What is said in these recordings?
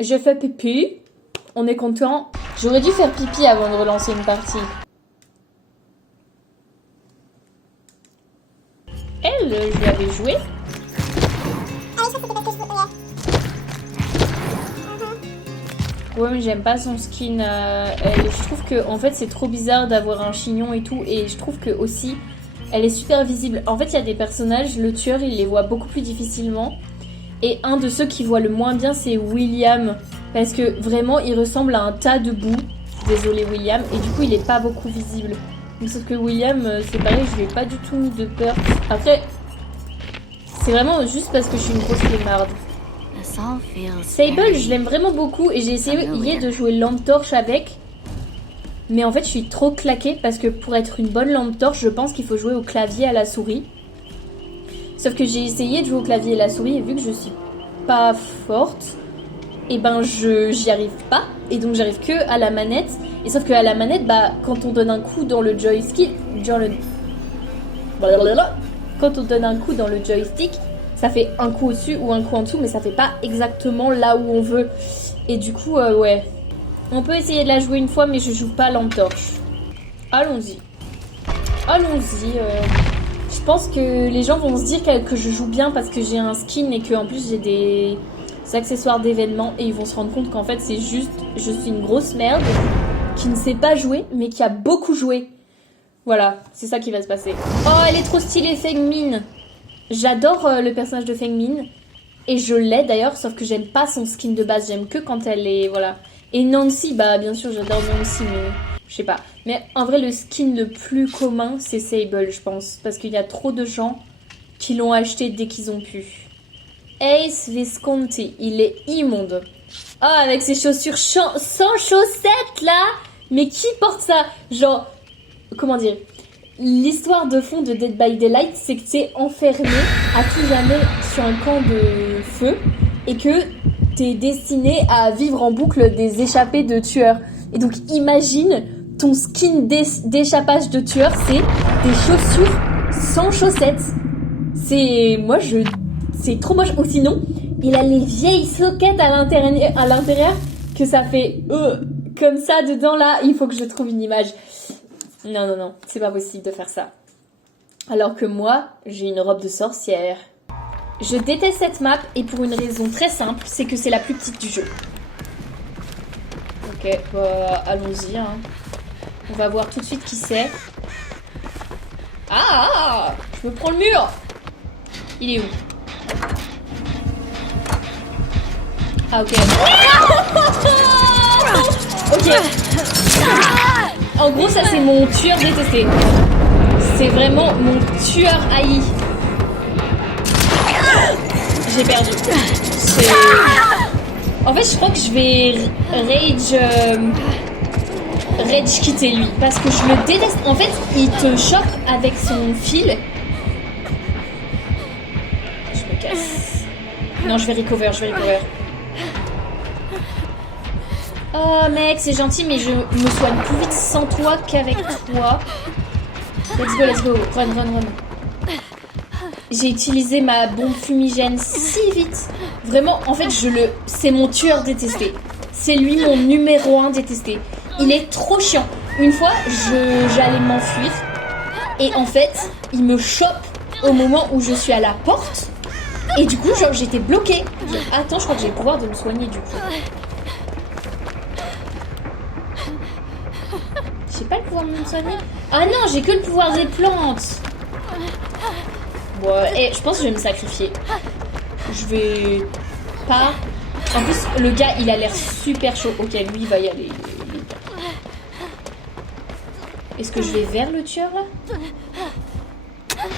J'ai fait pipi. On est content. J'aurais dû faire pipi avant de relancer une partie. Elle, je lui avais joué. Ouais, mais j'aime pas son skin. Je trouve que en fait c'est trop bizarre d'avoir un chignon et tout. Et je trouve que aussi elle est super visible. En fait, il y a des personnages, le tueur il les voit beaucoup plus difficilement. Et un de ceux qui voit le moins bien, c'est William. Parce que vraiment, il ressemble à un tas de boue. Désolé William. Et du coup, il est pas beaucoup visible. Mais sauf que William, c'est pareil, je lui ai pas du tout mis de peur. Après, c'est vraiment juste parce que je suis une grosse flemmarde. Sable, je l'aime vraiment beaucoup. Et j'ai essayé de jouer lampe torche avec. Mais en fait, je suis trop claquée. Parce que pour être une bonne lampe torche, je pense qu'il faut jouer au clavier à la souris. Sauf que j'ai essayé de jouer au clavier et la souris. Et vu que je suis pas forte, et ben j'y arrive pas. Et donc j'arrive que à la manette. Et sauf que à la manette, bah quand on donne un coup dans le joystick, quand on donne un coup dans le joystick, ça fait un coup au-dessus ou un coup en dessous, mais ça fait pas exactement là où on veut. Et du coup, ouais. On peut essayer de la jouer une fois, mais je joue pas lampe torche. Allons-y. Allons-y. Je pense que les gens vont se dire que je joue bien parce que j'ai un skin et que en plus j'ai des accessoires d'événements, et ils vont se rendre compte qu'en fait c'est juste je suis une grosse merde qui ne sait pas jouer mais qui a beaucoup joué. Voilà, c'est ça qui va se passer. Oh, elle est trop stylée, Feng Min. J'adore le personnage de Feng Min et je l'ai d'ailleurs, sauf que j'aime pas son skin de base, j'aime que quand elle est voilà. Et Nancy, bah bien sûr j'adore Nancy, mais je sais pas. Mais en vrai le skin le plus commun c'est Sable, je pense, parce qu'il y a trop de gens qui l'ont acheté dès qu'ils ont pu. Ace Visconti, il est immonde. Oh, avec ses chaussures sans chaussettes là. Mais qui porte ça? Genre, comment dire? L'histoire de fond de Dead by Daylight, c'est que t'es enfermé à tout jamais sur un camp de feu et que t'es destiné à vivre en boucle des échappées de tueurs. Et donc imagine ton skin d'échappage de tueur, c'est des chaussures sans chaussettes. C'est trop moche. Ou sinon, il a les vieilles sockets à l'intérieur que ça fait comme ça dedans là. Il faut que je trouve une image. Non, c'est pas possible de faire ça. Alors que moi, j'ai une robe de sorcière. Je déteste cette map et pour une raison très simple, c'est que c'est la plus petite du jeu. Ok, bah allons-y. Hein. On va voir tout de suite qui c'est. Ah, je me prends le mur. Il est où? Ah ok. Ok. En gros ça c'est mon tueur détesté. C'est vraiment mon tueur haï. J'ai perdu. En fait je crois que je vais rage quitter lui. Parce que je le déteste. En fait il te chope avec son fil. Je me casse. Non je vais recover. Oh mec, c'est gentil, mais je me soigne plus vite sans toi qu'avec toi. Let's go. Run. J'ai utilisé ma bombe fumigène si vite. Vraiment, en fait, c'est mon tueur détesté. C'est lui mon numéro 1 détesté. Il est trop chiant. Une fois, j'allais m'enfuir. Et en fait, il me chope au moment où je suis à la porte. Et du coup, genre, j'étais bloquée. Attends, je crois que j'ai le pouvoir de me soigner du coup. J'ai pas le pouvoir de me soigner. Ah non, j'ai que le pouvoir des plantes. Bon, je pense que je vais me sacrifier. Je vais pas... En plus, le gars, il a l'air super chaud. Ok, lui, il va y aller. Est-ce que je vais vers le tueur, là?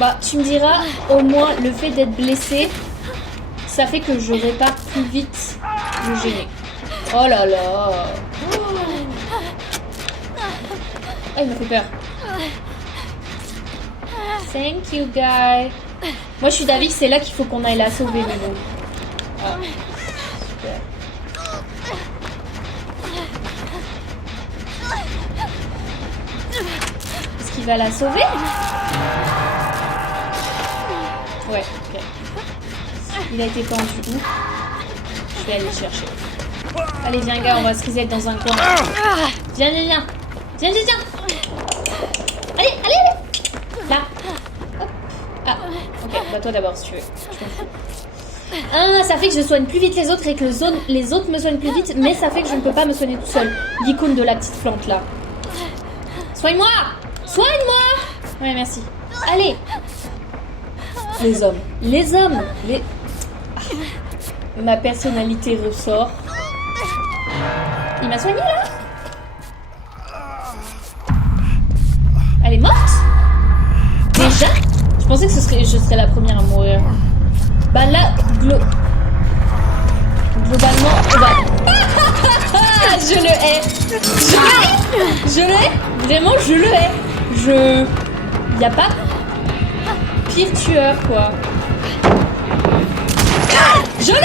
Bah, tu me diras, au moins, le fait d'être blessé, ça fait que je répare plus vite le gêné. Oh là là. Ah, il m'a fait peur. Thank you, guy. Moi, je suis d'avis que c'est là qu'il faut qu'on aille la sauver, mais bon. Ah, super. Est-ce qu'il va la sauver? Ouais, ok. Il a été pendu où? Je vais aller le chercher. Allez, viens, gars, on va se reset dans un coin. Viens, viens, viens. Viens, viens, viens. Allez, allez, allez. Là. Hop. Ah, ok. Bah, toi d'abord, si tu veux. Je m'en fous. Ah, ça fait que je soigne plus vite les autres et que les autres me soignent plus vite, mais ça fait que je ne peux pas me soigner tout seul. L'icône de la petite plante, là. Soigne-moi. Soigne-moi. Ouais, merci. Allez. Les hommes. Les hommes. Les... Ah. Ma personnalité ressort. Il m'a soigné là. Elle est morte. Déjà. Je pensais que je serais la première à mourir. Bah là, globalement, on va... Je le hais. Je le hais. Vraiment, je le hais. Y a pas pire tueur, quoi. Je le hais.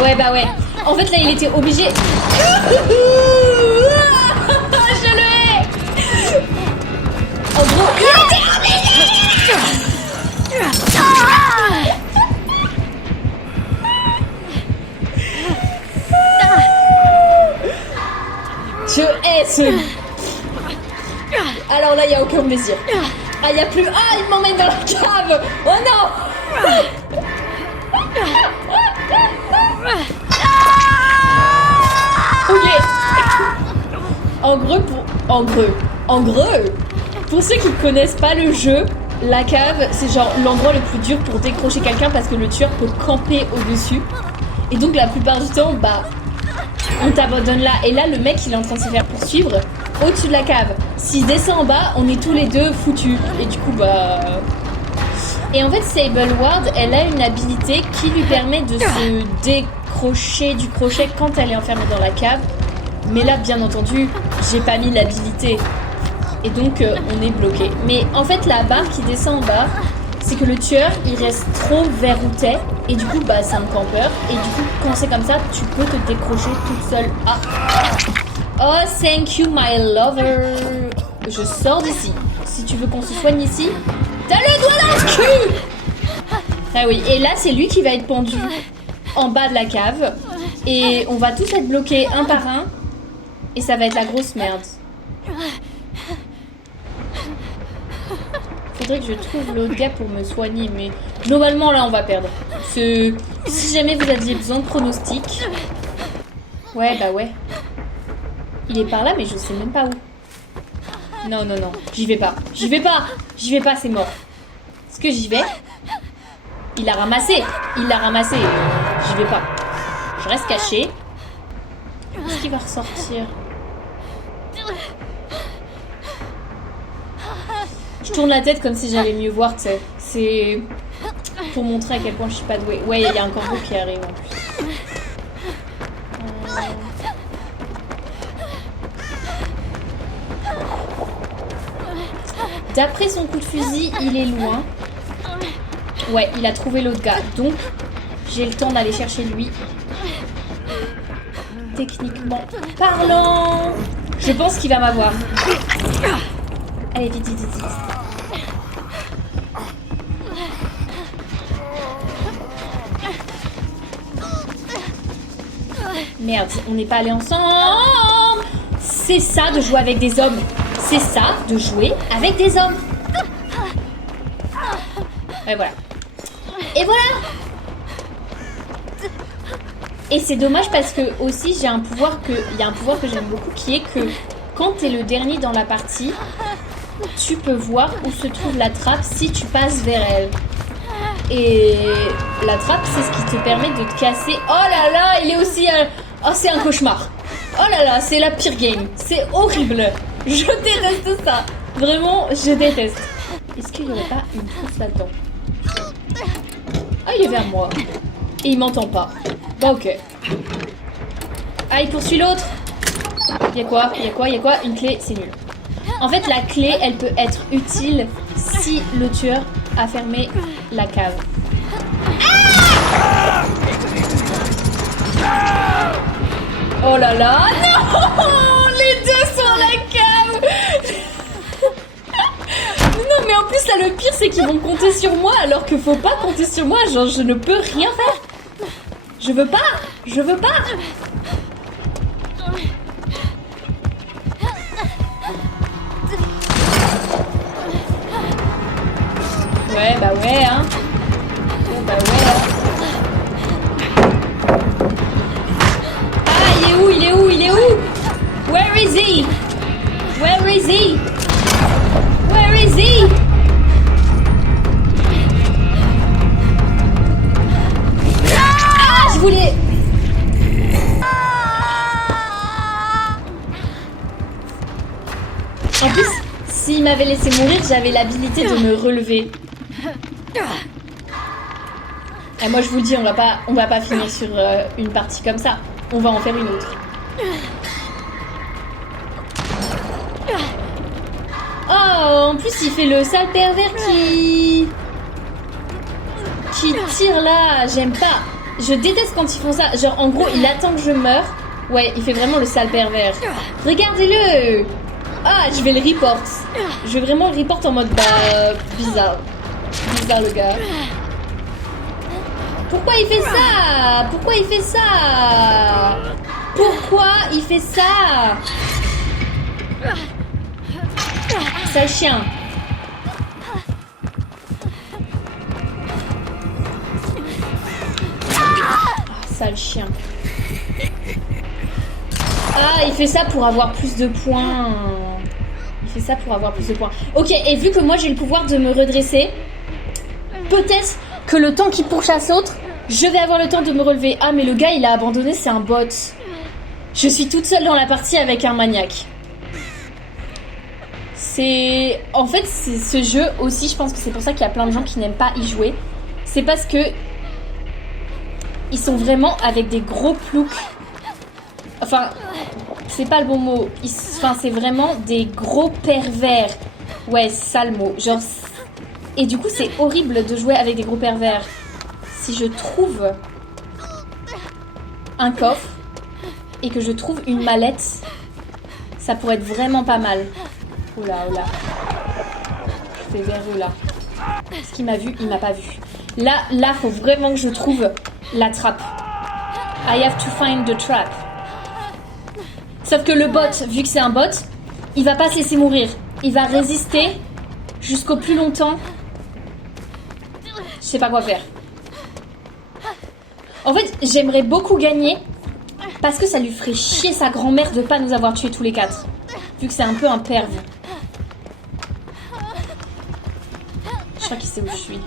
Ouais, bah ouais. En fait, là, il était obligé. Je le hais. En gros, il était obligé. Je hais ce... Alors là, il n'y a aucun plaisir. Ah, il n'y a plus... Ah, il m'emmène dans la cave. Oh non. Ok. En gros, pour ceux qui ne connaissent pas le jeu, la cave, c'est genre l'endroit le plus dur pour décrocher quelqu'un parce que le tueur peut camper au-dessus. Et donc la plupart du temps, bah, on t'abandonne là. Et là, le mec, il est en train de se faire poursuivre au-dessus de la cave. S'il descend en bas, on est tous les deux foutus. Et du coup, bah... Et en fait, Sable Ward, elle a une habilité qui lui permet de se décrocher du crochet quand elle est enfermée dans la cave. Mais là, bien entendu, j'ai pas mis l'habilité. Et donc, on est bloqué. Mais en fait, la barre qui descend en bas, c'est que le tueur, il reste trop vers où t'es. Et du coup, bah, c'est un campeur. Et du coup, quand c'est comme ça, tu peux te décrocher toute seule. Ah. Oh, thank you, my lover. Je sors d'ici. Si tu veux qu'on se soigne ici, t'as le doigt dans le cul. Ah oui, et là, c'est lui qui va être pendu en bas de la cave. Et on va tous être bloqués un par un. Et ça va être la grosse merde. Faudrait que je trouve l'autre gars pour me soigner, mais globalement là on va perdre. Si jamais vous aviez besoin de pronostics. Ouais, bah ouais. Il est par là, mais je sais même pas où. Non, non, non, j'y vais pas. J'y vais pas. J'y vais pas, c'est mort. Est-ce que j'y vais? Il l'a ramassé. Il l'a ramassé. J'y vais pas. Je reste cachée. Est-ce qu'il va ressortir? Je tourne la tête comme si j'allais mieux voir, tu sais. C'est pour montrer à quel point je suis pas douée. Ouais, il y a un corbeau qui arrive en plus. D'après son coup de fusil, il est loin. Ouais, il a trouvé l'autre gars. Donc, j'ai le temps d'aller chercher lui. Techniquement parlant, je pense qu'il va m'avoir. Allez, vite, vite, vite, vite. Merde, on n'est pas allés ensemble. C'est ça de jouer avec des hommes. C'est ça de jouer avec des hommes. Et voilà. Et voilà. Et c'est dommage parce que aussi il y a un pouvoir que j'aime beaucoup qui est que quand t'es le dernier dans la partie, tu peux voir où se trouve la trappe si tu passes vers elle. Et la trappe, c'est ce qui te permet de te casser. Oh là là, il est aussi un... Oh, c'est un cauchemar. Oh là là, c'est la pire game. C'est horrible. Je déteste ça. Vraiment, je déteste. Est-ce qu'il n'y aurait pas une trousse là-dedans? Ah, il est vers moi. Et il m'entend pas. Bah ok. Ah, il poursuit l'autre. Y'a quoi? Une clé, c'est nul. En fait, la clé, elle peut être utile si le tueur a fermé la cave. Ah! Oh là là, non. Les deux sont à la cave. Non mais en plus là le pire c'est qu'ils vont compter sur moi alors que faut pas compter sur moi, genre je ne peux rien faire. Je veux pas. Ouais bah ouais hein. Ouais, bah ouais hein. Ah il est où? Where is he? Ah je voulais. En plus, s'il m'avait laissé mourir, j'avais l'habilité de me relever. Et moi je vous le dis, on va pas finir sur une partie comme ça. On va en faire une autre. Oh, en plus il fait le sale pervers qui tire là. J'aime pas. Je déteste quand ils font ça. Genre en gros, il attend que je meure. Ouais, il fait vraiment le sale pervers. Regardez-le. Ah, je vais le report. Je vais vraiment le report en mode bizarre. Bizarre le gars. Pourquoi il fait ça? Sale chien. Sale chien. Ah, il fait ça pour avoir plus de points. Ok, et vu que moi j'ai le pouvoir de me redresser, peut-être que le temps qu'il pourchasse l'autre, je vais avoir le temps de me relever. Ah, mais le gars il a abandonné, c'est un bot. Je suis toute seule dans la partie avec un maniaque. En fait, c'est ce jeu aussi, je pense que c'est pour ça qu'il y a plein de gens qui n'aiment pas y jouer. C'est parce que ils sont vraiment avec des gros ploucs. Enfin, c'est pas le bon mot. C'est vraiment des gros pervers. Ouais, c'est ça le mot. Genre, et du coup, c'est horrible de jouer avec des gros pervers. Si je trouve un coffre et que je trouve une mallette, ça pourrait être vraiment pas mal. Oula. Je fais vers eux là. Est-ce qu'il m'a vu? Il m'a pas vu. Là, faut vraiment que je trouve la trappe. I have to find the trap. Sauf que le bot, vu que c'est un bot, il va pas se laisser mourir. Il va résister jusqu'au plus longtemps. Je sais pas quoi faire. En fait, j'aimerais beaucoup gagner parce que ça lui ferait chier sa grand-mère de pas nous avoir tués tous les quatre. Vu que c'est un peu un perve. Je crois qu'il sait où je suis.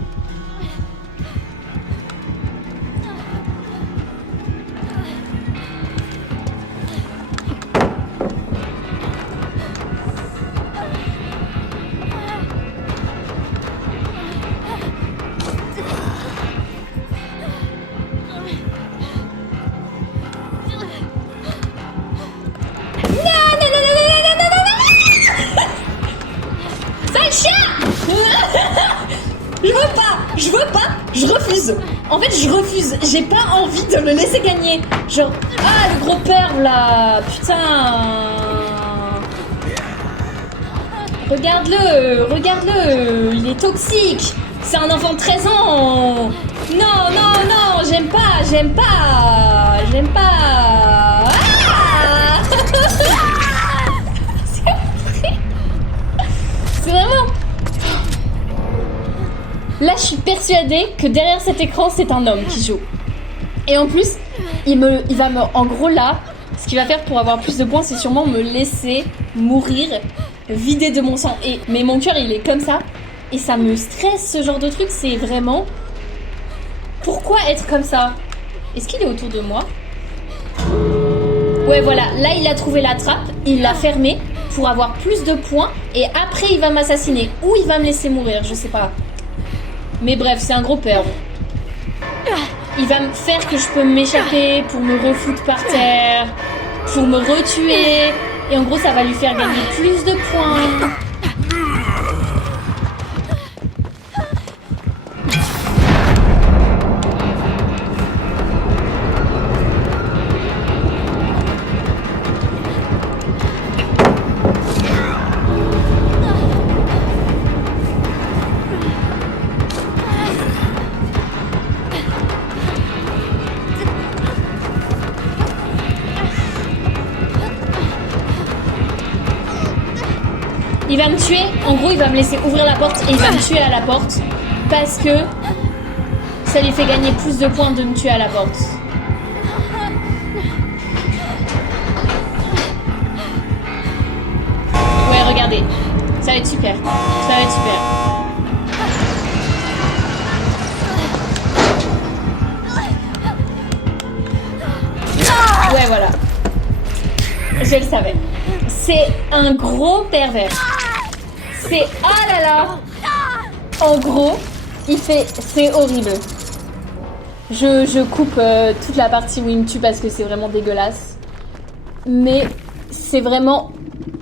Je refuse. En fait, je refuse. J'ai pas envie de le laisser gagner. Genre, ah, le gros perve là. Putain. Regarde-le. Il est toxique. C'est un enfant de 13 ans. Non. J'aime pas. Ah. C'est vraiment... Là, je suis persuadée que derrière cet écran, c'est un homme qui joue. Et en plus, il va me... En gros, là, ce qu'il va faire pour avoir plus de points, c'est sûrement me laisser mourir, vider de mon sang. Mais mon cœur, il est comme ça. Et ça me stresse, ce genre de truc. C'est vraiment... Pourquoi être comme ça? Est-ce qu'il est autour de moi? Ouais, voilà. Là, il a trouvé la trappe. Il l'a fermée pour avoir plus de points. Et après, il va m'assassiner. Ou il va me laisser mourir, je sais pas. Mais bref, c'est un gros perve. Il va me faire que je peux m'échapper pour me refoutre par terre, pour me retuer. Et en gros, ça va lui faire gagner plus de points. Il va me tuer. En gros, il va me laisser ouvrir la porte et il va me tuer à la porte. Parce que ça lui fait gagner plus de points de me tuer à la porte. Ouais, regardez. Ça va être super. Ça va être super. Ouais, voilà. Je le savais. C'est un gros pervers. C'est... Ah là là. En gros, il fait... C'est horrible. Je coupe toute la partie où il me tue parce que c'est vraiment dégueulasse. Mais c'est vraiment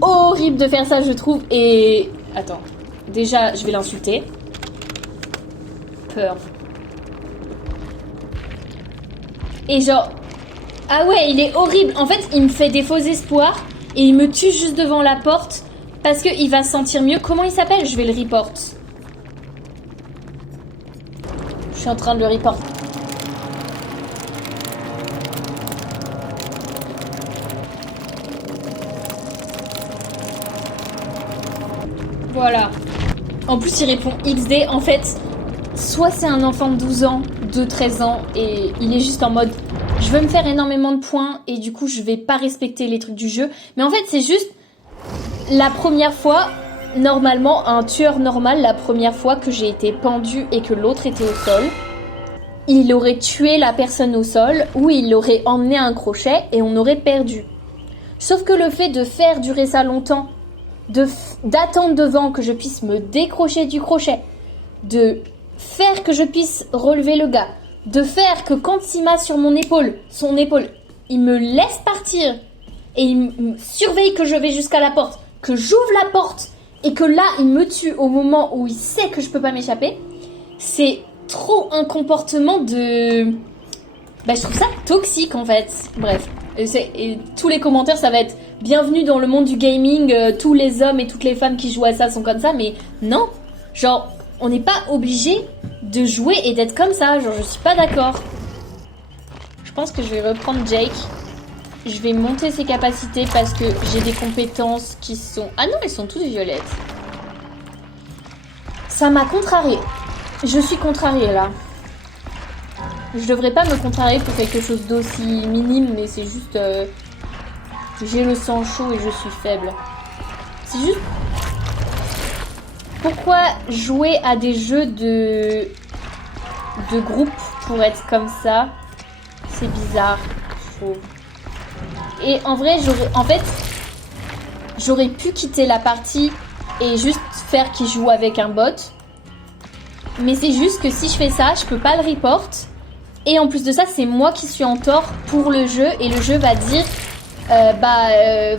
horrible de faire ça, je trouve. Et... Attends. Déjà, je vais l'insulter. Peur. Et genre... Ah ouais, il est horrible. En fait, il me fait des faux espoirs et il me tue juste devant la porte parce qu'il va se sentir mieux. Comment il s'appelle? Je vais le report. Je suis en train de le report. Voilà. En plus, il répond XD. En fait, soit c'est un enfant de 12 ans, de 13 ans et il est juste en mode... Je veux me faire énormément de points et du coup je vais pas respecter les trucs du jeu. Mais en fait c'est juste la première fois, normalement un tueur normal, la première fois que j'ai été pendue et que l'autre était au sol, il aurait tué la personne au sol ou il l'aurait emmené à un crochet et on aurait perdu. Sauf que le fait de faire durer ça longtemps, d'attendre devant que je puisse me décrocher du crochet, de faire que je puisse relever le gars, de faire que quand il m'a sur mon épaule, son épaule, il me laisse partir et il me surveille que je vais jusqu'à la porte, que j'ouvre la porte et que là il me tue au moment où il sait que je peux pas m'échapper, c'est trop un comportement de... Bah je trouve ça toxique en fait. Bref, et tous les commentaires ça va être bienvenue dans le monde du gaming, tous les hommes et toutes les femmes qui jouent à ça sont comme ça, mais non, genre on n'est pas obligé de jouer et d'être comme ça, genre je suis pas d'accord. Je pense que je vais reprendre Jake. Je vais monter ses capacités parce que j'ai des compétences qui sont... Ah non, elles sont toutes violettes. Ça m'a contrariée. Je suis contrariée là. Je devrais pas me contrarier pour quelque chose d'aussi minime, mais c'est juste... j'ai le sang chaud et je suis faible. C'est juste... Pourquoi jouer à des jeux de groupe pour être comme ça? C'est bizarre, je trouve. Et en vrai, j'aurais pu quitter la partie et juste faire qu'il joue avec un bot. Mais c'est juste que si je fais ça, je peux pas le report. Et en plus de ça, c'est moi qui suis en tort pour le jeu. Et le jeu va dire...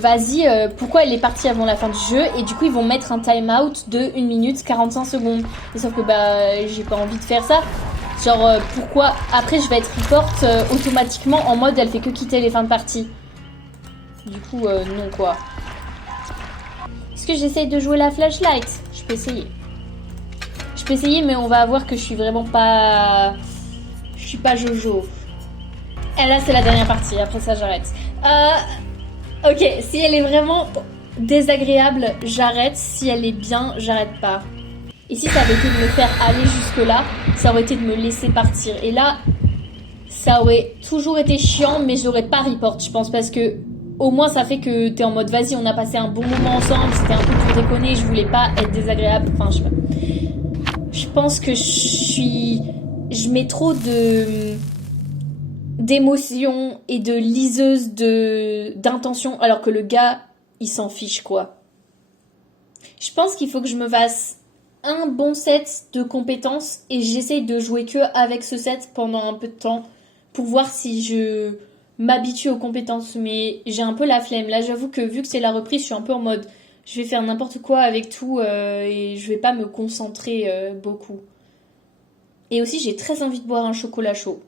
vas-y, pourquoi elle est partie avant la fin du jeu? Et du coup ils vont mettre un timeout de 1 minute 45 secondes. Et sauf que j'ai pas envie de faire ça. Genre pourquoi après je vais être report automatiquement en mode elle fait que quitter les fins de partie. Du coup non quoi. Est-ce que j'essaye de jouer la flashlight? Je peux essayer. Je peux essayer mais on va voir que je suis vraiment pas... Je suis pas Jojo. Et là c'est la dernière partie, après ça j'arrête. Ok, si elle est vraiment désagréable, j'arrête. Si elle est bien, j'arrête pas. Et si ça avait été de me faire aller jusque là, ça aurait été de me laisser partir. Et là, ça aurait toujours été chiant, mais j'aurais pas report, je pense, parce que au moins ça fait que t'es en mode vas-y, on a passé un bon moment ensemble, c'était un peu pour déconner, je voulais pas être désagréable. Enfin, je sais pas. Je pense que je mets trop d'émotions et de liseuse d'intention alors que le gars il s'en fiche quoi. Je pense qu'il faut que je me fasse un bon set de compétences et j'essaye de jouer que avec ce set pendant un peu de temps pour voir si je m'habitue aux compétences, mais j'ai un peu la flemme. Là j'avoue que vu que c'est la reprise, je suis un peu en mode je vais faire n'importe quoi avec tout et je vais pas me concentrer beaucoup. Et aussi j'ai très envie de boire un chocolat chaud.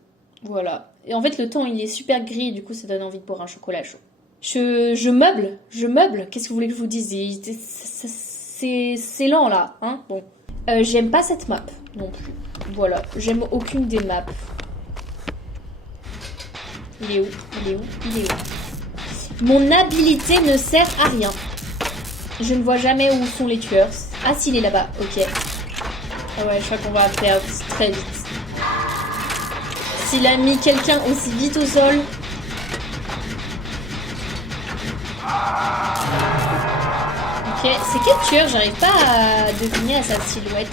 Voilà. Et en fait, le temps, il est super gris, et du coup, ça donne envie de boire un chocolat chaud. Je meuble. Qu'est-ce que vous voulez que je vous dise? C'est lent, là, hein. Bon. J'aime pas cette map, non plus. Voilà. J'aime aucune des maps. Il est où? Mon habilité ne sert à rien. Je ne vois jamais où sont les tueurs. Ah, s'il est là-bas, ok. Ah ouais, je crois qu'on va perdre très vite. S'il a mis quelqu'un aussi vite au sol... Ok, c'est quel tueur? J'arrive pas à deviner à sa silhouette.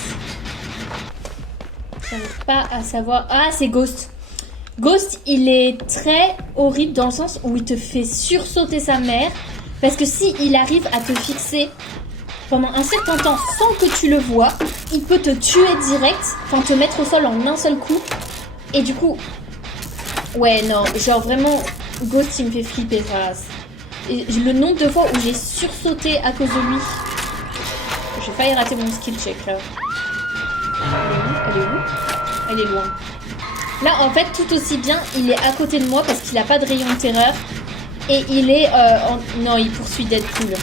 J'arrive pas à savoir... Ah, c'est Ghost. Ghost, il est très horrible dans le sens où il te fait sursauter sa mère. Parce que si il arrive à te fixer pendant un certain temps sans que tu le vois, il peut te tuer direct, enfin te mettre au sol en un seul coup. Et du coup... Ouais, non, genre vraiment, Ghost, il me fait flipper. Enfin, et le nombre de fois où j'ai sursauté à cause de lui. J'ai failli rater mon skill check là. Elle est où? Elle est loin. Là, en fait, tout aussi bien, il est à côté de moi parce qu'il a pas de rayon de terreur. Et il est Non, il poursuit Deadpool.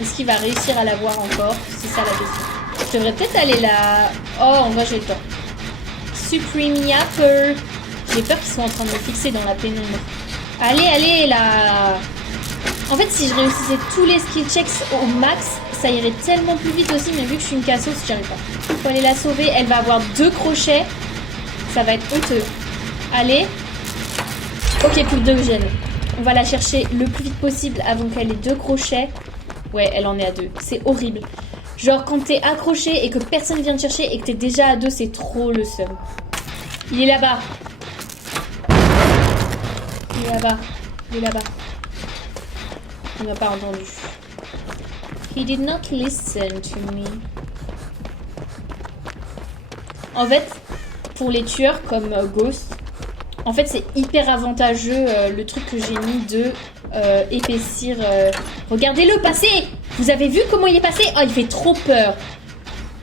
Est-ce qu'il va réussir à l'avoir encore? C'est ça la question. Je devrais peut-être aller là... Oh, en vrai, j'ai le temps. Supreme Yapper. J'ai peur qu'ils soient en train de me fixer dans la pénombre. Allez, allez, là. En fait, si je réussissais tous les skill checks au max, ça irait tellement plus vite aussi, mais vu que je suis une cassos, j'y arrive pas. Faut aller la sauver. Elle va avoir 2 crochets. Ça va être honteux. Allez. Ok, plus que 2 gènes. On va la chercher le plus vite possible avant qu'elle ait 2 crochets. Ouais, elle en est à 2. C'est horrible. Genre, quand t'es accroché et que personne vient te chercher et que t'es déjà à 2, c'est trop le seum. Il est là-bas. Il est là-bas. Il est là-bas. On n'a pas entendu. He did not listen to me. En fait, pour les tueurs comme Ghost, en fait, c'est hyper avantageux le truc que j'ai mis de épaissir. Regardez-le passer! Vous avez vu comment il est passé? Oh, il fait trop peur.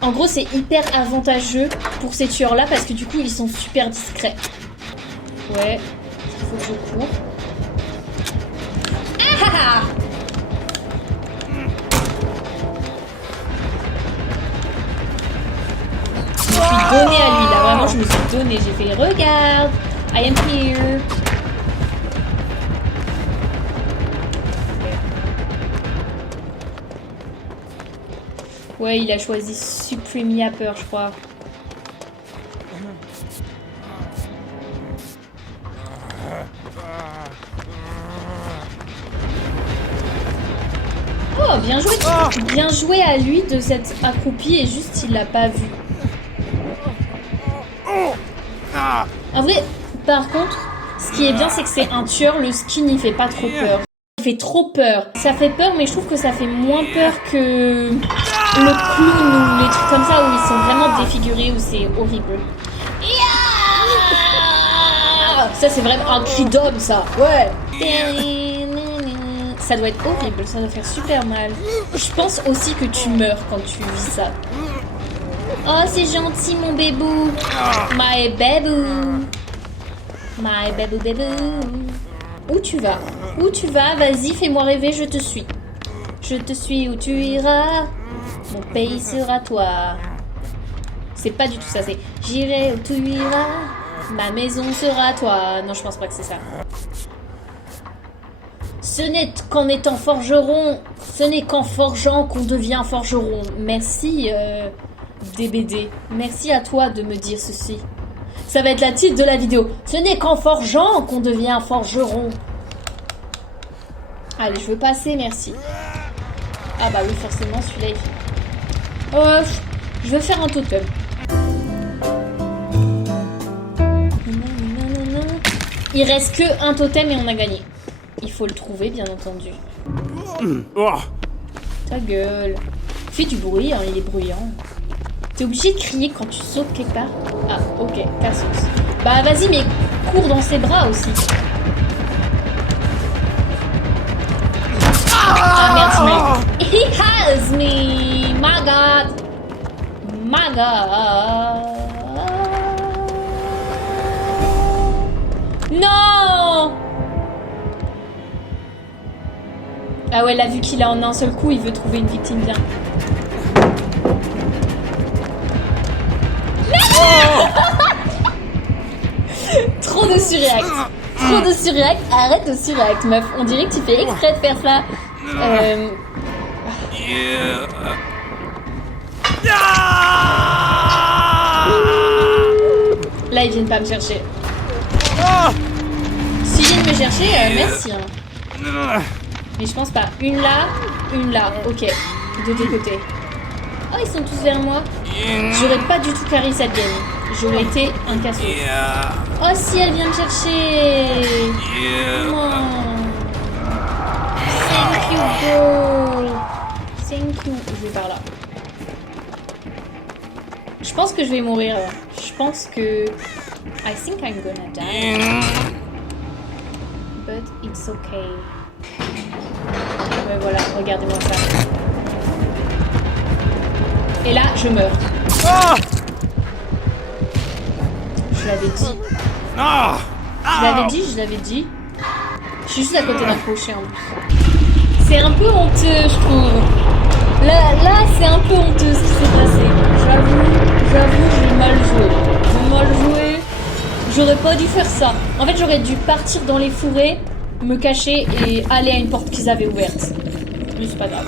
En gros, c'est hyper avantageux pour ces tueurs-là parce que du coup, ils sont super discrets. Ouais, il faut que je cours. Ah ah ah! Je me suis donné à lui, là, vraiment, je me suis donné. J'ai fait, regarde, I am here. Ouais, il a choisi Supreme Yapper, je crois. Oh, bien joué. Bien joué à lui de s'être accroupi et juste il l'a pas vu. En vrai, par contre, ce qui est bien, c'est que c'est un tueur, le skin il fait pas trop peur. Il fait trop peur. Ça fait peur, mais je trouve que ça fait moins peur que le clown ou les trucs comme ça où ils sont vraiment défigurés, où c'est horrible. Ça, c'est vraiment un cri d'homme, ça. Ouais. Ça doit être horrible, ça doit faire super mal. Je pense aussi que tu meurs quand tu vis ça. Oh, c'est gentil, mon bébou. My bébou. My bébou bébou. Où tu vas? Où tu vas? Vas-y, fais-moi rêver, je te suis. Je te suis où tu iras. Mon pays sera toi. C'est pas du tout ça, c'est j'irai où tu iras. Ma maison sera toi. Non, je pense pas que c'est ça. Ce n'est qu'en étant forgeron, ce n'est qu'en forgeant qu'on devient forgeron. Merci, DBD. Merci à toi de me dire ceci. Ça va être la titre de la vidéo. Ce n'est qu'en forgeant qu'on devient forgeron. Allez, je veux passer, merci. Ah bah oui, forcément, celui-là, il fait... je veux faire un totem. Il reste que un totem et on a gagné. Il faut le trouver, bien entendu. Ta gueule. Fais du bruit, hein, il est bruyant. T'es obligé de crier quand tu sautes quelque part? Ah, ok, cassos. Bah vas-y, mais cours dans ses bras aussi. Ah merde, he has me. My god. My god. Non. Ah ouais, là, vu qu'il a en un seul coup, il veut trouver une victime bien. Trop de surreact. Trop de surreact. Arrête de surreact, meuf. On dirait que tu fais exprès de faire ça. Là, ils viennent pas me chercher. S'ils viennent me chercher, merci. Hein. Mais je pense pas. Une là. Ok. De deux côtés. Oh, ils sont tous vers moi. J'aurais pas du tout carré cette game. J'aurais été un casse. Oh, si elle vient me chercher. Non. Thank you, girl. Thank you. Je vais par là. Je pense que je vais mourir. Je pense que... I think I'm gonna die. But it's okay. Ouais, voilà, regardez-moi ça. Et là, je meurs. Je l'avais dit. Je l'avais dit. Je suis juste à côté d'un crochet en plus. C'est un peu honteux, je trouve. Là, c'est un peu honteux ce qui s'est passé. J'avoue, j'ai mal joué. J'aurais pas dû faire ça. En fait, j'aurais dû partir dans les fourrés, me cacher et aller à une porte qu'ils avaient ouverte. Mais c'est pas grave.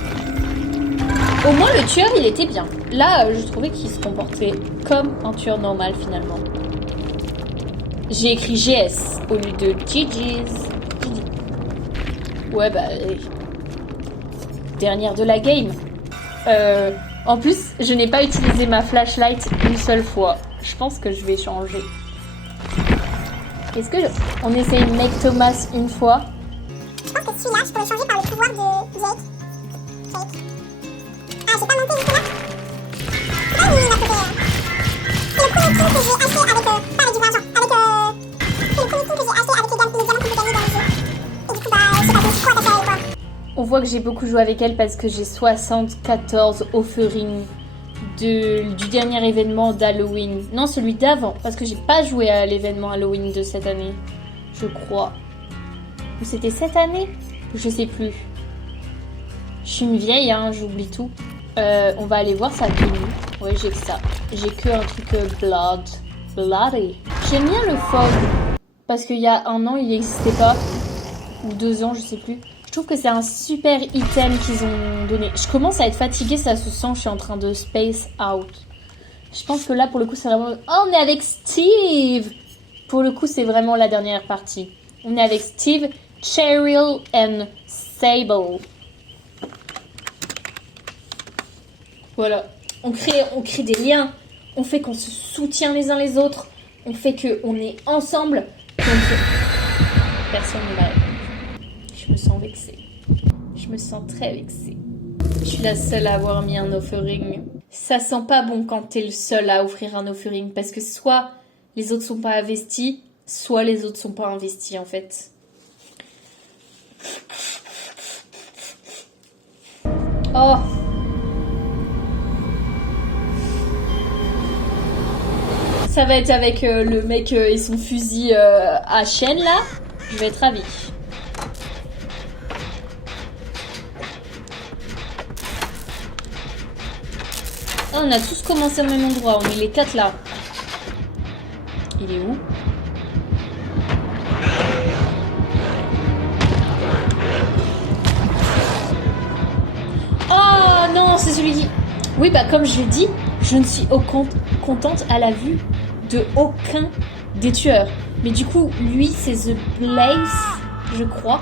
Au moins, le tueur, il était bien. Là, je trouvais qu'il se comportait comme un tueur normal, finalement. J'ai écrit GS au lieu de GG's. Ouais, bah... Dernière de la game. En plus, je n'ai pas utilisé ma flashlight une seule fois. Je pense que je vais changer. Est-ce que on essaye Make Thomas une fois? Je pense que celui-là, je pourrais changer par le pouvoir de Jake. Ah, j'ai pas monté jusque là. C'est pas une mine à côté. C'est le premier team que j'ai acheté avec... pas avec du vrai argent. C'est le premier team que j'ai acheté avec les diamants qu'on peut gagner dans le jeu. Et du coup, bah, je sais pas, je suis trop attachée avec toi. On voit que j'ai beaucoup joué avec elle parce que j'ai 74 offerings du dernier événement d'Halloween. Non, celui d'avant, parce que j'ai pas joué à l'événement Halloween de cette année, je crois. Ou c'était cette année? Je sais plus. Je suis une vieille, hein, j'oublie tout. On va aller voir sa tenue. Ouais, j'ai que ça. J'ai que un truc bloody. J'aime bien le fog, parce qu'il y a un an, il n'existait pas. Ou 2 ans, je sais plus. Je trouve que c'est un super item qu'ils ont donné. Je commence à être fatiguée, ça se sent, je suis en train de space out. Je pense que là, pour le coup, c'est vraiment... Oh, on est avec Steve! Pour le coup, c'est vraiment la dernière partie. On est avec Steve, Cheryl et Sable. Voilà. On crée des liens. On fait qu'on se soutient les uns les autres. On fait qu'on est ensemble. Personne ne m'a répondu. Je me sens vexée. Je me sens très vexée. Je suis la seule à avoir mis un offering. Ça sent pas bon quand t'es le seul à offrir un offering. Parce que soit les autres sont pas investis, soit les autres sont pas investis en fait. Oh! Ça va être avec le mec et son fusil à chaîne là. Je vais être ravie. Oh, on a tous commencé au même endroit, on est les 4 là. Il est où? Oh non, c'est celui qui... Oui, bah comme je l'ai dit, je ne suis contente à la vue de aucun des tueurs. Mais du coup, lui, c'est The Blaze, je crois.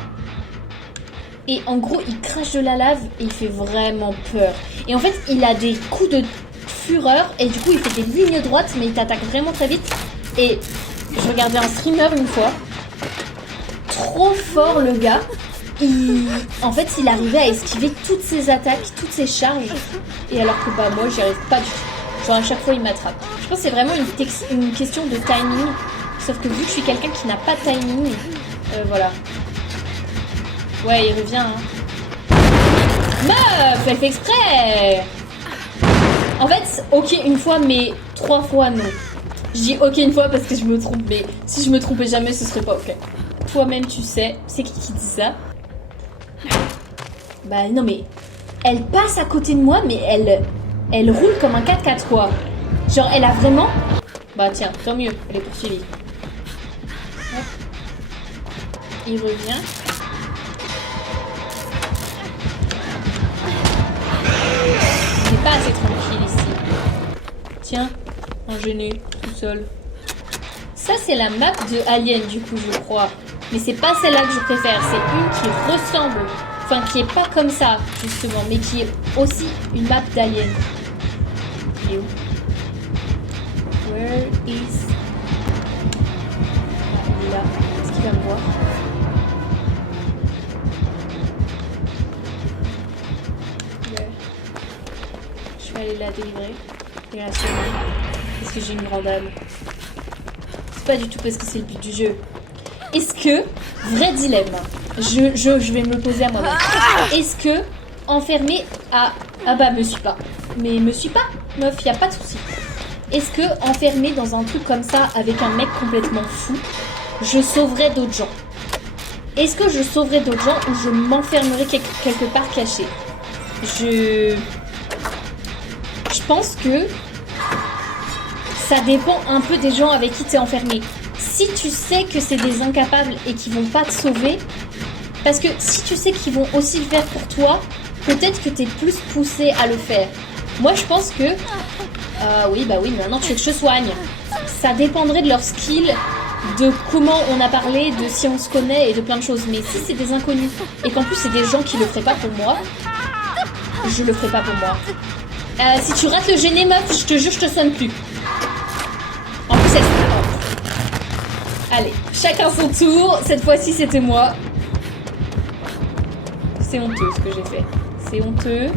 Et en gros, il crache de la lave et il fait vraiment peur. Et en fait, il a des coups de fureur et du coup, il fait des lignes droites, mais il t'attaque vraiment très vite. Et je regardais un streamer une fois. Trop fort, le gars. En fait, il arrivait à esquiver toutes ses attaques, toutes ses charges. Et alors que bah moi, j'y arrive pas du tout. Genre à chaque fois, il m'attrape. Je pense que c'est vraiment une question de timing. Sauf que vu que je suis quelqu'un qui n'a pas de timing, voilà. Ouais, il revient, hein. Meuf, elle fait exprès. En fait, ok une fois, mais 3 fois non. Je dis ok une fois parce que je me trompe, mais si je me trompais jamais, ce serait pas ok. Toi-même, tu sais, c'est qui dit ça? Bah non, mais elle passe à côté de moi, mais elle roule comme un 4x4 quoi. Genre, elle a vraiment... Bah tiens, tant mieux, elle est poursuivie. Hop. Il revient. n'est pas assez tranquille ici. Tiens, un gêné, tout seul. Ça, c'est la map de Alien, du coup, je crois. Mais c'est pas celle-là que je préfère. C'est une qui ressemble, enfin, qui est pas comme ça, justement, mais qui est aussi une map d'Alien. Qui est où? Where is... Ah, il est là. Est-ce qu'il va me voir? Je vais aller la délivrer et la soigner parce que j'ai une grande âme. C'est pas du tout parce que c'est le but du jeu. Est-ce que, vrai dilemme, je vais me le poser à moi-même. Est-ce que enfermé à... Ah bah me suis pas. Mais me suis pas, meuf, y a pas de souci. Est-ce que enfermé dans un truc comme ça avec un mec complètement fou, je sauverais d'autres gens? Est-ce que je sauverais d'autres gens ou je m'enfermerais quelque part caché? Je pense que ça dépend un peu des gens avec qui tu es enfermé. Si tu sais que c'est des incapables et qu'ils vont pas te sauver, parce que si tu sais qu'ils vont aussi le faire pour toi, peut-être que tu es plus poussé à le faire. Moi, je pense que... oui, mais maintenant tu veux que je soigne. Ça dépendrait de leur skill, de comment on a parlé, de si on se connaît et de plein de choses. Mais si c'est des inconnus et qu'en plus c'est des gens qui le feraient pas pour moi, je le ferai pas pour moi. Si tu rates le gêné, meuf, je te jure, je te soigne plus. En plus, elle se... Allez, chacun son tour. Cette fois-ci, c'était moi. C'est honteux ce que j'ai fait. C'est honteux.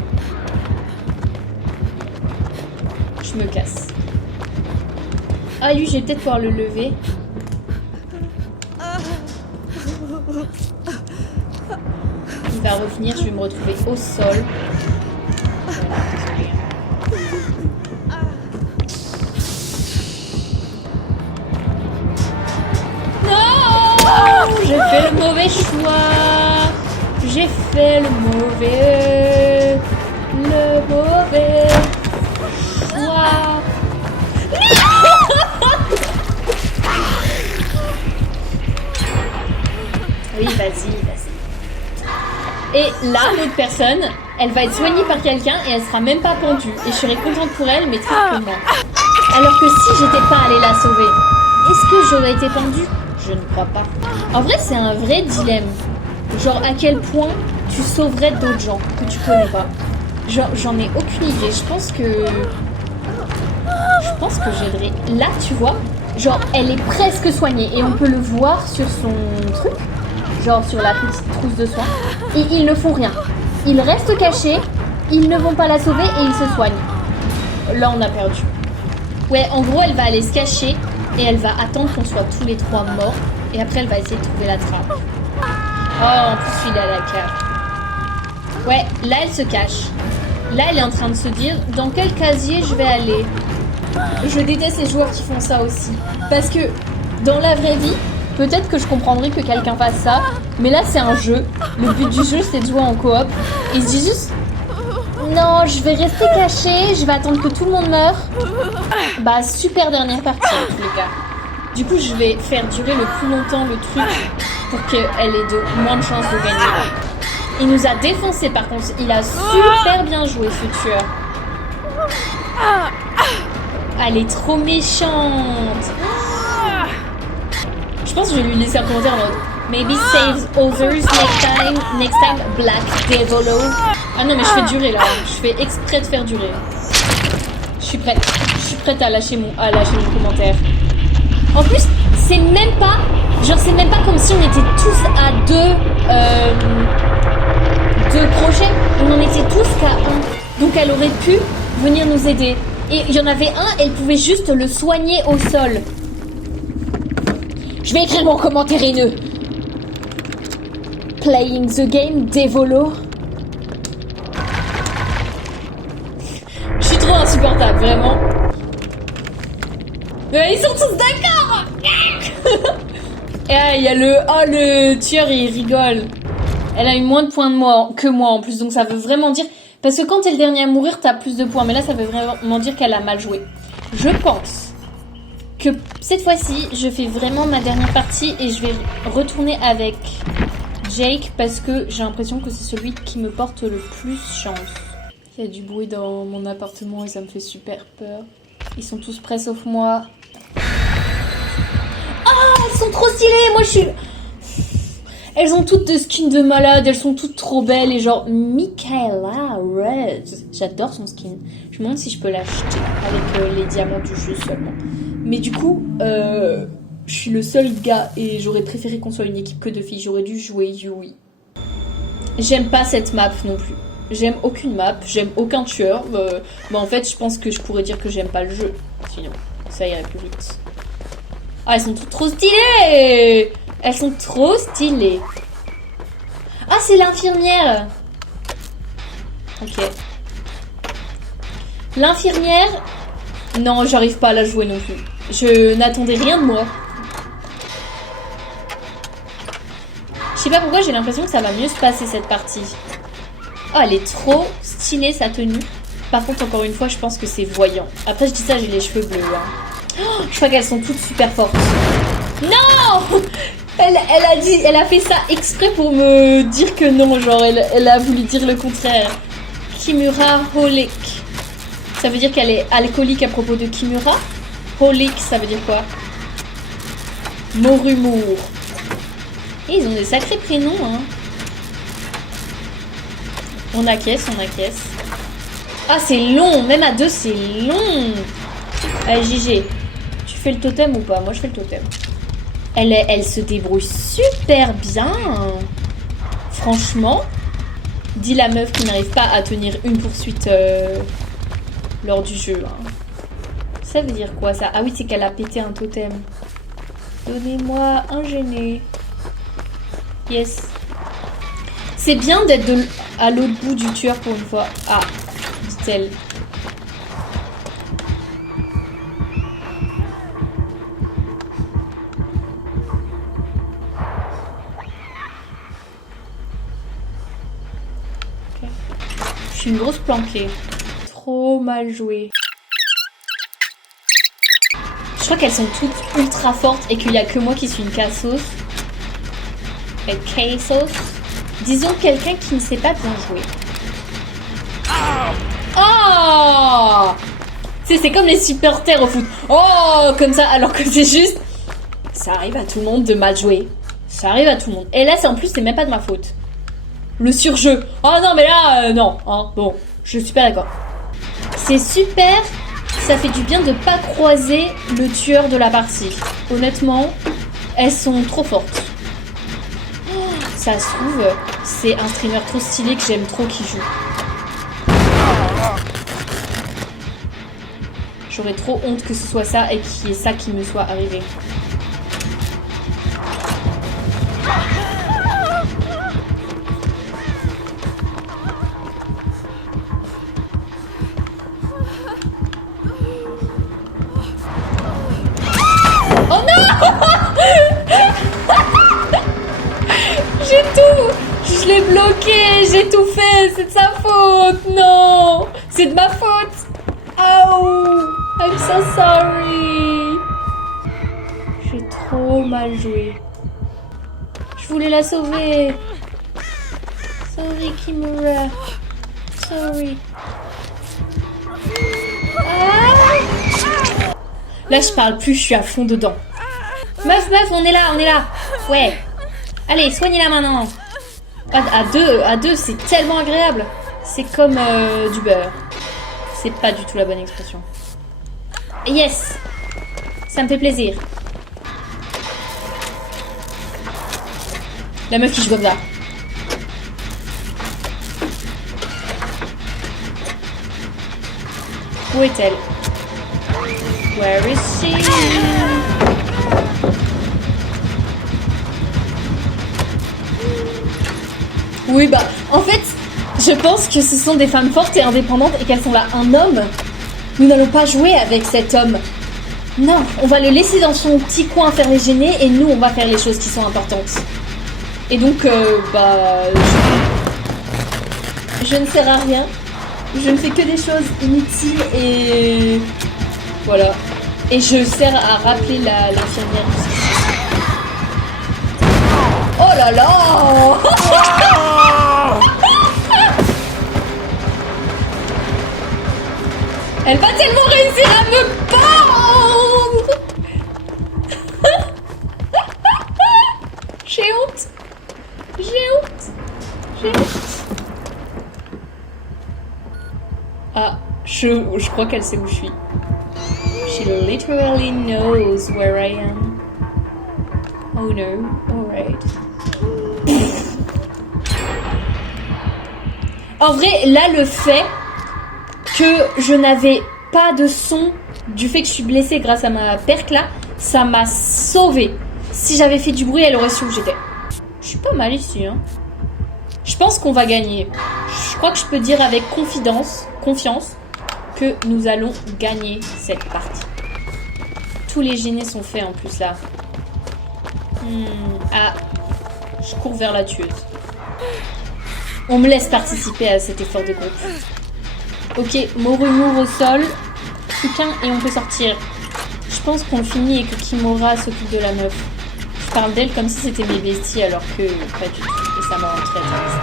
Je me casse. Ah, lui, je vais peut-être pouvoir le lever. Il va revenir, je vais me retrouver au sol. J'ai fait le mauvais choix. J'ai fait le mauvais choix. Oui, vas-y. Et là, l'autre personne, elle va être soignée par quelqu'un et elle sera même pas pendue. Et je serai contente pour elle, mais triste pour moi. Alors que si j'étais pas allée la sauver, est-ce que j'aurais été pendue? Je ne crois pas. En vrai, c'est un vrai dilemme. Genre, à quel point tu sauverais d'autres gens que tu connais pas. Genre, j'en ai aucune idée. Je pense que j'aiderais. Là, tu vois, genre, elle est presque soignée. Et on peut le voir sur son truc. Genre, sur la petite trousse de soins. Et ils ne font rien. Ils restent cachés. Ils ne vont pas la sauver et ils se soignent. Là, on a perdu. Ouais, en gros, elle va aller se cacher. Et elle va attendre qu'on soit tous les trois morts. Et après, elle va essayer de trouver la trappe. Oh, en plus, il est à la cave. Ouais, là, elle se cache. Là, elle est en train de se dire, dans quel casier je vais aller? Je déteste les joueurs qui font ça aussi. Parce que, dans la vraie vie, peut-être que je comprendrais que quelqu'un fasse ça. Mais là, c'est un jeu. Le but du jeu, c'est de jouer en coop. Et il se dit juste... Non, je vais rester cachée, je vais attendre que tout le monde meure. Bah, super dernière partie, en tous les cas. Du coup, je vais faire durer le plus longtemps le truc pour qu'elle ait moins de chances de gagner. Il nous a défoncé, par contre. Il a super bien joué, ce tueur. Elle est trop méchante. Je pense que je vais lui laisser un commentaire en mode Maybe saves others next time Black Devolo. Ah non mais je fais durer là, je fais exprès de faire durer. Je suis prête à lâcher mon commentaire. En plus, c'est même pas comme si on était tous à deux projets. On en était tous qu'à un. Donc elle aurait pu venir nous aider. Et il y en avait un, elle pouvait juste le soigner au sol. Je vais écrire mon commentaire haineux. Playing the game, Devolo. Je suis trop insupportable, vraiment. Ils sont tous d'accord. Et il y a le tueur, il rigole. Elle a eu moins de points que moi en plus, donc ça veut vraiment dire... Parce que quand t'es le dernier à mourir, t'as plus de points. Mais là, ça veut vraiment dire qu'elle a mal joué. Je pense que cette fois-ci, je fais vraiment ma dernière partie et je vais retourner avec Jake parce que j'ai l'impression que c'est celui qui me porte le plus chance. Il y a du bruit dans mon appartement et ça me fait super peur. Ils sont tous prêts sauf moi. Ah, elles sont trop stylées. Moi, je suis... Elles ont toutes des skins de malade. Elles sont toutes trop belles. Et genre, Michaela Rose. J'adore son skin. Je me demande si je peux l'acheter avec les diamants du jeu seulement. Mais du coup, je suis le seul gars et j'aurais préféré qu'on soit une équipe que de filles. J'aurais dû jouer Yui. J'aime pas cette map non plus. J'aime aucune map, j'aime aucun tueur. En fait, je pense que je pourrais dire que j'aime pas le jeu. Sinon, ça irait plus vite. Ah, elles sont toutes trop stylées! Elles sont trop stylées. Ah, c'est l'infirmière! Ok. L'infirmière... Non, j'arrive pas à la jouer non plus. Je n'attendais rien de moi. Je sais pas pourquoi, j'ai l'impression que ça va mieux se passer cette partie. Oh, elle est trop stylée sa tenue. Par contre, encore une fois, je pense que c'est voyant. Après, je dis ça, j'ai les cheveux bleus. Hein. Oh, je crois qu'elles sont toutes super fortes. Non! Elle a fait ça exprès pour me dire que non. Genre, elle a voulu dire le contraire. Kimura Holic. Ça veut dire qu'elle est alcoolique à propos de Kimura. Holic, ça veut dire quoi? Morumour. Et ils ont des sacrés prénoms, hein. On acquiesce, on acquiesce. Ah, c'est long. Même à deux, c'est long. Allez, GG. Tu fais le totem ou pas? Moi, je fais le totem. Elle se débrouille super bien. Franchement. Dis la meuf qui n'arrive pas à tenir une poursuite lors du jeu. Hein. Ça veut dire quoi, ça? Ah oui, c'est qu'elle a pété un totem. Donnez-moi un gêné. Yes. C'est bien d'être à l'autre bout du tueur pour une fois. Ah, dit-elle. Okay. Je suis une grosse planquée. Trop mal joué. Je crois qu'elles sont toutes ultra fortes et qu'il n'y a que moi qui suis une cassos. Et cassos. Disons quelqu'un qui ne sait pas bien jouer. Oh! Tu sais, c'est comme les supporters au foot. Oh! Comme ça, alors que c'est juste... Ça arrive à tout le monde de mal jouer. Ça arrive à tout le monde. Et là, en plus, c'est même pas de ma faute. Le surjeu. Oh non, mais là, non. Hein, bon, je suis pas d'accord. C'est super. Ça fait du bien de pas croiser le tueur de la partie. Honnêtement, elles sont trop fortes. Ça se trouve, c'est un streamer trop stylé que j'aime trop qui joue. J'aurais trop honte que ce soit ça et qu'il y ait ça qui me soit arrivé. Oh non! J'ai tout! Je l'ai bloqué! J'ai tout fait! C'est de sa faute! Non! C'est de ma faute! Oh! I'm so sorry! J'ai trop mal joué. Je voulais la sauver! Sorry, Kimura. Sorry. Ah! Là, je parle plus, je suis à fond dedans. Meuf, on est là! Ouais! Allez, soignez-la maintenant. À deux, c'est tellement agréable. C'est comme du beurre. C'est pas du tout la bonne expression. Yes, ça me fait plaisir. La meuf qui joue comme ça. Où est-elle? Where is she? Oui, bah, en fait, je pense que ce sont des femmes fortes et indépendantes et qu'elles sont là. Un homme, nous n'allons pas jouer avec cet homme. Non, on va le laisser dans son petit coin faire les gêner et nous, on va faire les choses qui sont importantes. Et donc, je ne sers à rien. Je ne fais que des choses inutiles et... Voilà. Et je sers à rappeler l'infirmière. Oh là là! Elle va tellement réussir à me pendre. J'ai honte. J'ai honte. J'ai honte. Ah, je crois qu'elle sait où je suis. She literally knows where I am. Oh no, alright. En vrai, là, le fait que je n'avais pas de son du fait que je suis blessée grâce à ma perque là, ça m'a sauvée. Si j'avais fait du bruit, elle aurait su où j'étais. Je suis pas mal ici, hein. Je pense qu'on va gagner. Je crois que je peux dire avec confiance que nous allons gagner cette partie. Tous les gênés sont faits en plus là. Ah, je cours vers la tueuse. On me laisse participer à cet effort de groupe. Ok, Morumur au sol, soutien et on peut sortir. Je pense qu'on finit et que Kimura s'occupe de la meuf. Je parle d'elle comme si c'était mes besties alors que pas du tout. Et ça m'a rend très triste.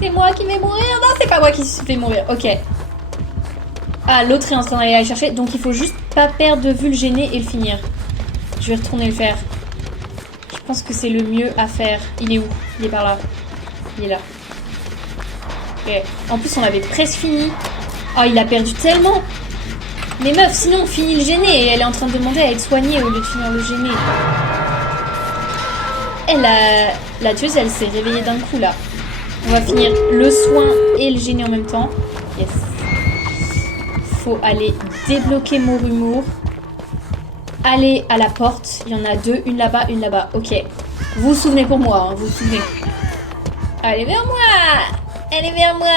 C'est moi qui vais mourir. Non, c'est pas moi qui vais mourir. Ok. Ah, l'autre est en train d'aller la chercher. Donc il faut juste pas perdre de vue le gêner et le finir. Je vais retourner le faire. Je pense que c'est le mieux à faire. Il est où? Il est par là. Il est là. Ok. En plus, on avait presque fini. Oh, il a perdu tellement. Mais meuf, sinon on finit le gêner. Et elle est en train de demander à être soignée au lieu de finir le gêner. La tueuse, elle s'est réveillée d'un coup là. On va finir le soin et le gêner en même temps. Yes. Faut aller débloquer Morumur. Aller à la porte. Il y en a deux. Une là-bas, une là-bas. Ok. Vous vous souvenez pour moi. Hein, vous vous souvenez. Allez vers moi. Allez vers moi.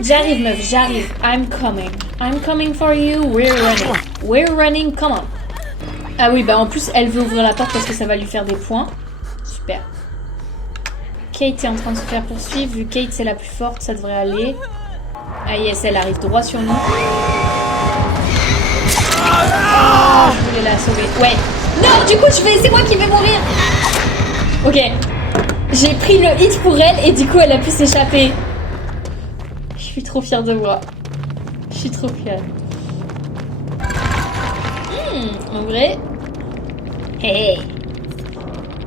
J'arrive, meuf. J'arrive. I'm coming. I'm coming for you. We're running. We're running. Come on. Ah oui, bah en plus, elle veut ouvrir la porte parce que ça va lui faire des points. Super. Kate est en train de se faire poursuivre. Vu que Kate c'est la plus forte, ça devrait aller. Ah yes, elle arrive droit sur nous. Oh, je voulais la sauver. Ouais. Non, du coup, c'est moi qui vais mourir. Ok. J'ai pris le hit pour elle et du coup, elle a pu s'échapper. Je suis trop fière de moi. Je suis trop fière. En vrai... Hey.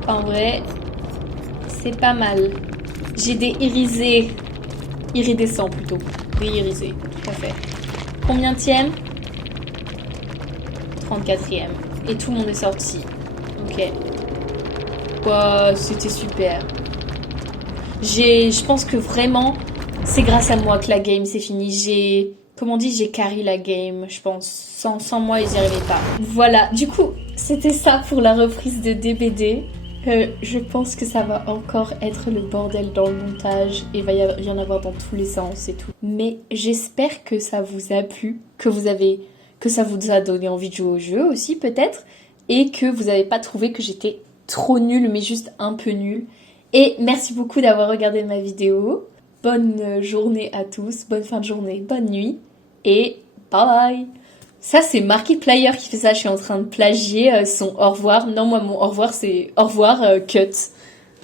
En vrai... C'est pas mal. J'ai des irisés. Iridescents plutôt. Des irisés, tout à fait. Combienième? 34e. Et tout le monde est sorti. Ok. Bah, c'était super. Je pense que vraiment, c'est grâce à moi que la game c'est fini. Comme on dit, j'ai carry la game, je pense. Sans moi, ils n'y arrivaient pas. Voilà, du coup, c'était ça pour la reprise de DBD. Je pense que ça va encore être le bordel dans le montage et il va y en avoir dans tous les sens et tout. Mais j'espère que ça vous a plu, que ça vous a donné envie de jouer au jeu aussi peut-être et que vous n'avez pas trouvé que j'étais trop nulle mais juste un peu nulle. Et merci beaucoup d'avoir regardé ma vidéo. Bonne journée à tous, bonne fin de journée, bonne nuit et bye bye. Ça, c'est Markiplier qui fait ça. Je suis en train de plagier son au revoir. Non, moi, mon au revoir, c'est au revoir, cut.